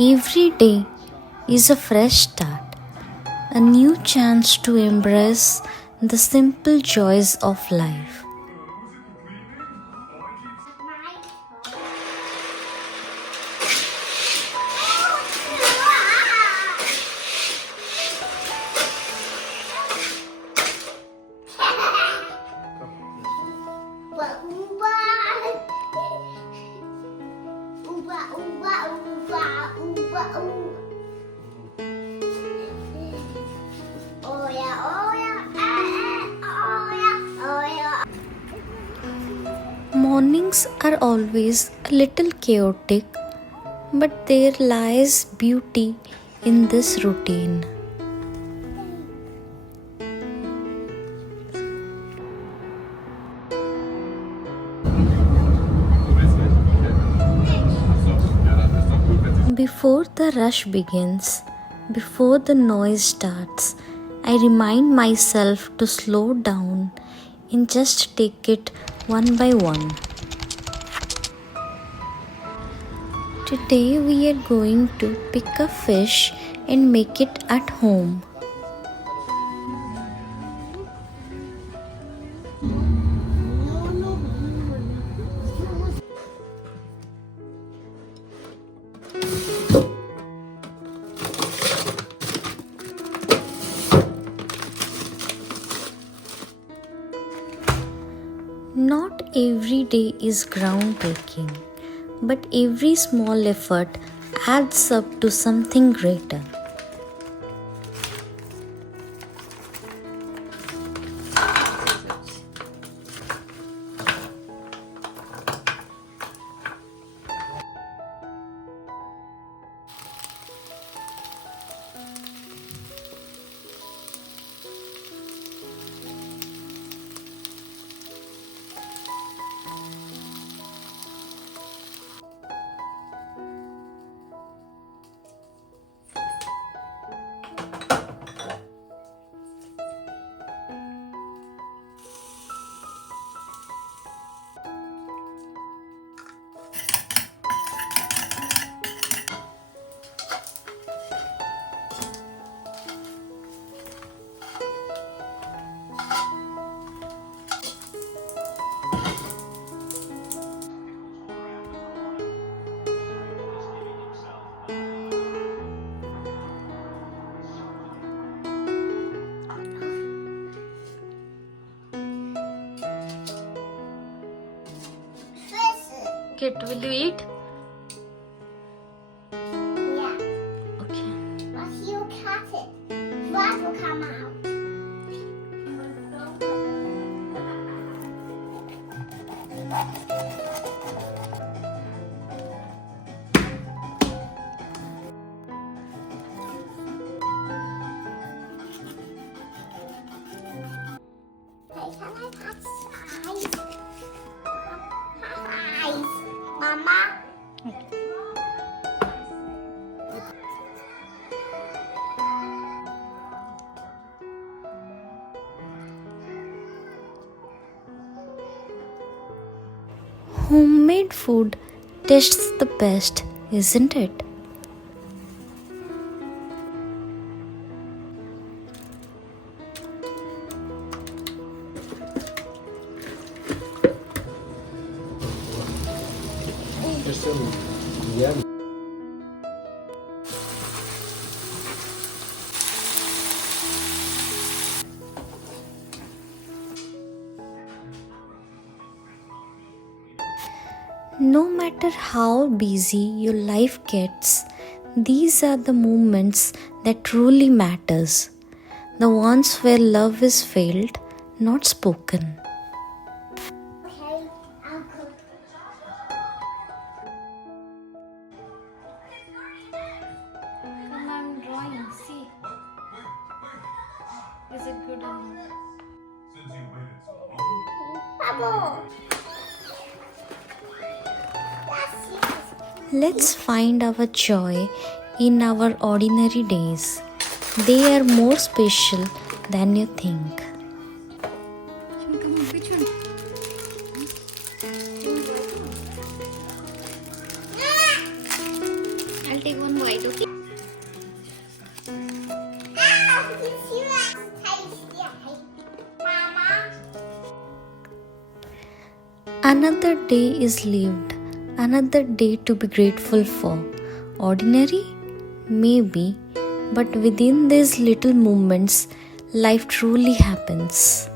Every day is a fresh start, a new chance to embrace the simple joys of life. Mornings are always a little chaotic, but there lies beauty in this routine. Before the rush begins, before the noise starts, I remind myself to slow down and just take it one by one. Today we are going to pick a fish and make it at home. Not every day is groundbreaking, but every small effort adds up to something greater. Kit, will you eat? Yeah. Okay. But you cut it. Blood will come out. Hey, can I touch eyes? Eyes. Mama. Homemade food tastes the best, isn't it? No matter how busy your life gets, these are the moments that truly matters. The ones where love is felt, not spoken. Okay, I'll cook. I'm drawing, see. Is it good or not? Bubble. Let's find our joy in our ordinary days. They are more special than you think. Come on, which one? I'll take one white, okay? Another day is lived, another day to be grateful for. Ordinary? Maybe, but within these little moments, life truly happens.